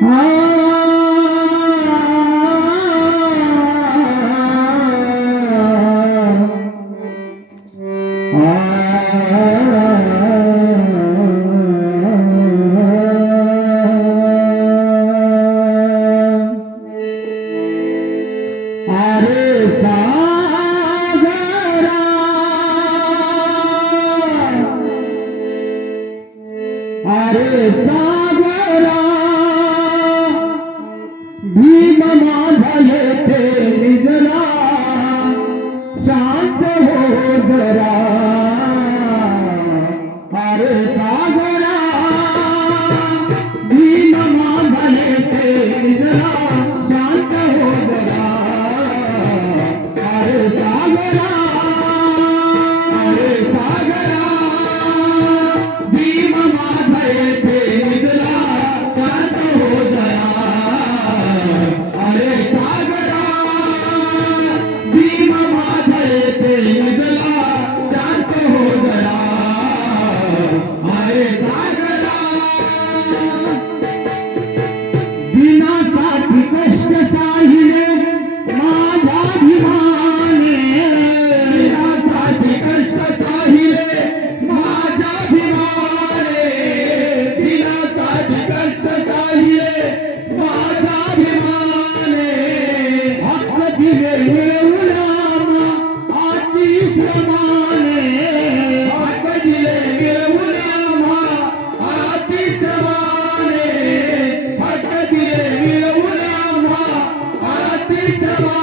Yeah. आती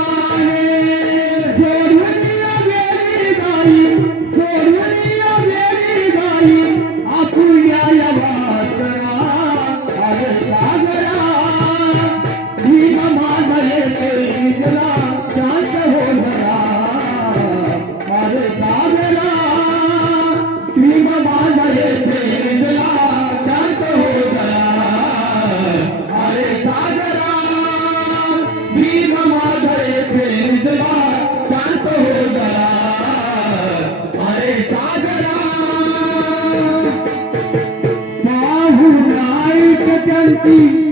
be you.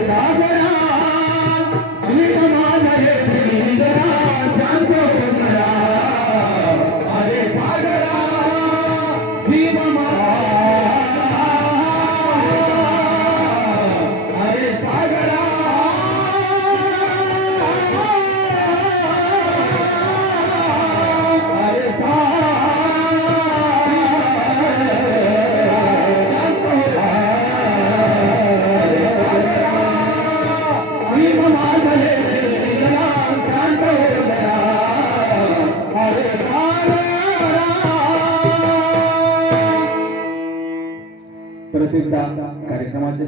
Baba